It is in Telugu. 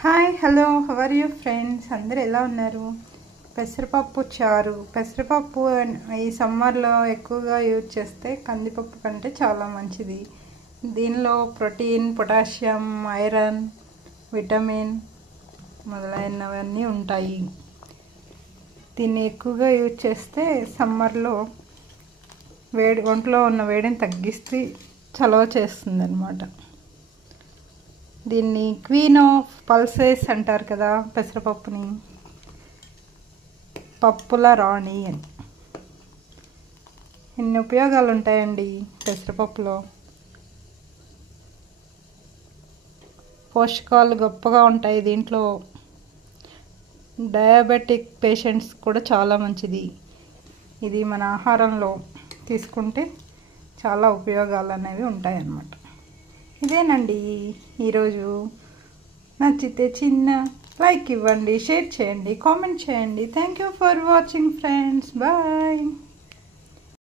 Hi hello how are you friends, అందరు ఎలా ఉన్నారు? పెసరపప్పు చారు. పెసరపప్పు ఈ సమ్మర్లో ఎక్కువగా యూజ్ చేస్తే కందిపప్పు కంటే చాలా మంచిది. దీనిలో ప్రోటీన్, పొటాషియం, ఐరన్, విటమిన్ మొదలైనవన్నీ ఉంటాయి. దీన్ని ఎక్కువగా యూజ్ చేస్తే సమ్మర్లో ఒంట్లో ఉన్న వేడిని తగ్గిస్తే చలవ చేస్తుంది అన్నమాట. దీన్ని క్వీన్ ఆఫ్ పల్సెస్ అంటారు కదా, పెసరపప్పుని పప్పుల రాణి అని. ఎన్ని ఉపయోగాలు ఉంటాయండి పెసరపప్పులో. పోషకాలు గొప్పగా ఉంటాయి దీంట్లో. డయాబెటిక్ పేషెంట్స్ కూడా చాలా మంచిది. ఇది మన ఆహారంలో తీసుకుంటే చాలా ఉపయోగాలు అనేవి ఉంటాయన్నమాట. ఇదేనండి ఈరోజు. నచ్చితే చిన్న లైక్ ఇవ్వండి, షేర్ చేయండి, కామెంట్ చేయండి. Thank you for watching friends. Bye.